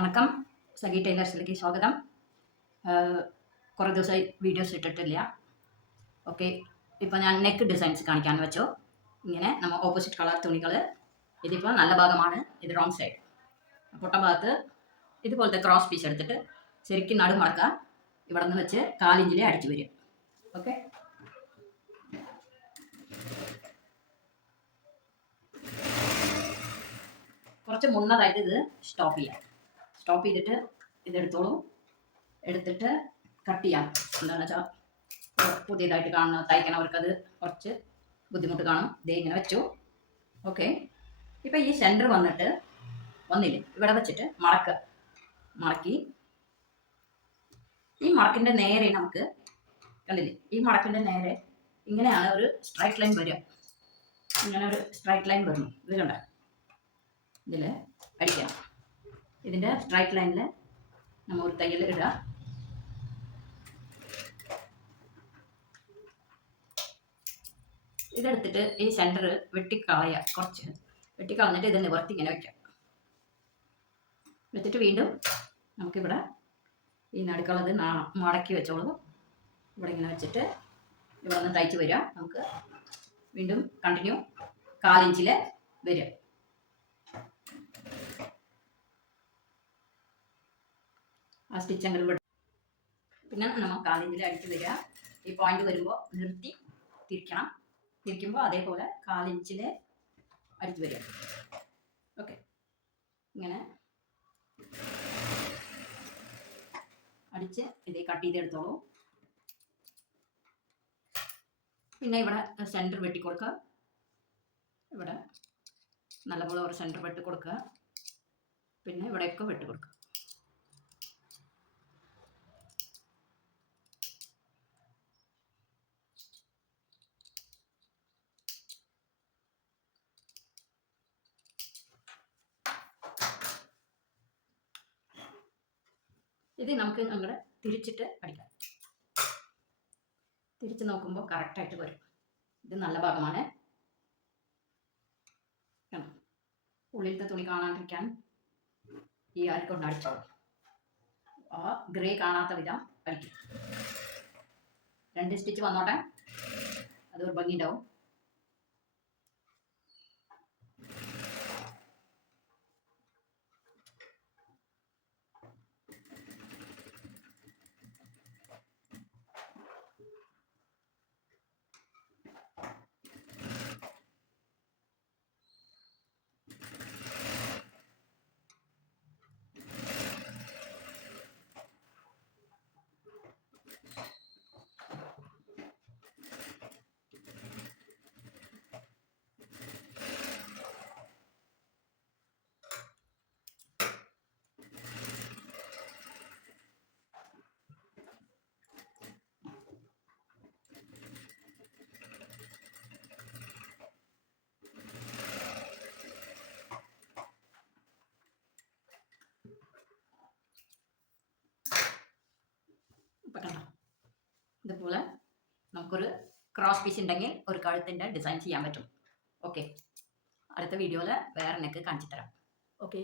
വണക്കം. സഖി ടൈലേഴ്സിലേക്ക് സ്വാഗതം. കുറേ ദിവസമായി വീഡിയോസ് ഇട്ടിട്ടില്ല. ഓക്കെ, ഇപ്പോൾ ഞാൻ നെക്ക് ഡിസൈൻസ് കാണിക്കാൻ വെച്ചോ. ഇങ്ങനെ നമ്മൾ ഓപ്പോസിറ്റ് കളർ തുണികൾ. ഇതിപ്പോൾ നല്ല ഭാഗമാണ്, ഇത് റോങ് സൈഡ്. പൊട്ട ഭാഗത്ത് ഇതുപോലത്തെ ക്രോസ് പീസ് എടുത്തിട്ട് ശരിക്കും നടുമടക്കുക. ഇവിടെ നിന്ന് വെച്ച് 4 ഇഞ്ചിലെ അടിച്ചു വരും. ഓക്കെ, കുറച്ച് മുന്നതായിട്ട് ഇത് സ്റ്റോപ്പ് ചെയ്യാം. സ്റ്റോപ്പ് ചെയ്തിട്ട് ഇതെടുത്തോളൂ. എടുത്തിട്ട് കട്ട് ചെയ്യാം. എന്താണെന്ന് വെച്ചാൽ പുതിയതായിട്ട് കാണുന്ന തയ്ക്കണവർക്കത് കുറച്ച് ബുദ്ധിമുട്ട് കാണും. ഇതേ ഇങ്ങനെ വെച്ചു. ഓക്കെ, ഇപ്പം ഈ സെൻറ്റർ വന്നിട്ട് ഒന്നില്ല ഇവിടെ വെച്ചിട്ട് മടക്കി ഈ മടക്കിൻ്റെ നേരെ നമുക്ക് കണ്ടില്ലേ, ഈ മടക്കിൻ്റെ നേരെ ഇങ്ങനെയാണ് ഒരു സ്ട്രൈറ്റ് ലൈൻ വരിക. ഇങ്ങനെ ഒരു സ്ട്രൈറ്റ് ലൈൻ വരുന്നു. ഇത് കണ്ട, ഇതിൽ അടിക്കാം. ഇതിൻ്റെ സ്ട്രൈറ്റ് ലൈനിൽ നമ്മൾ ഒരു തയ്യൽ ഇടുക. ഇതെടുത്തിട്ട് ഈ സെൻറ്റർ വെട്ടിക്കളയുക. കുറച്ച് വെട്ടിക്കളഞ്ഞിട്ട് ഇത് നിവർത്തി ഇങ്ങനെ വയ്ക്കാം. വെച്ചിട്ട് വീണ്ടും നമുക്കിവിടെ ഈ നടുക്കുള്ളത് മടക്കി വെച്ചോളൂ. ഇവിടെ ഇങ്ങനെ വെച്ചിട്ട് ഇവിടെ നിന്ന് തയ്ച്ച് വരിക. നമുക്ക് വീണ്ടും കണ്ടിന്യൂ 4 ഇഞ്ചിൽ വരിക. ആ സ്റ്റിച്ച് അങ്ങനെ വിടും. പിന്നെ നമ്മൾ 4 ഇഞ്ചിൽ അടിച്ച് വരിക. ഈ പോയിന്റ് വരുമ്പോൾ നിർത്തി തിരിക്കണം. തിരിക്കുമ്പോൾ അതേപോലെ 4 ഇഞ്ചിൽ അടിച്ച് വരിക. ഓക്കെ, ഇങ്ങനെ അടിച്ച് ഇതേ കട്ട് ചെയ്തെടുത്തോളൂ. പിന്നെ ഇവിടെ സെൻറ്റർ വെട്ടി കൊടുക്കുക. ഇവിടെ നല്ലപോലെ ഒരു സെൻറ്റർ വെട്ടി കൊടുക്കുക. പിന്നെ ഇവിടെയൊക്കെ വെട്ടി കൊടുക്കുക. ഇത് നമുക്ക് അങ്ങോട്ട് തിരിച്ചിട്ട് അടിക്കാം. തിരിച്ച് നോക്കുമ്പോൾ കറക്റ്റായിട്ട് വരും. ഇത് നല്ല ഭാഗമാണ്. ഉള്ളിലത്തെ തുണി കാണാണ്ടിരിക്കാൻ ഈ അരിക്കൊണ്ട് അടിച്ചോളൂ. ആ ഗ്രേ കാണാത്ത വിധം അടിക്കും. 2 സ്റ്റിച്ച് വന്നോട്ടെ, അതൊരു ഭംഗി ഉണ്ടാവും. ഇപ്പം കണ്ടോ, ഇതുപോലെ നമുക്കൊരു ക്രോസ് പീസ് ഉണ്ടെങ്കിൽ ഒരു കഴുത്തിൻ്റെ ഡിസൈൻ ചെയ്യാൻ പറ്റും. ഓക്കെ, അടുത്ത വീഡിയോയിൽ വേറെ നെക്ക് കാണിച്ചു തരാം. ഓക്കെ.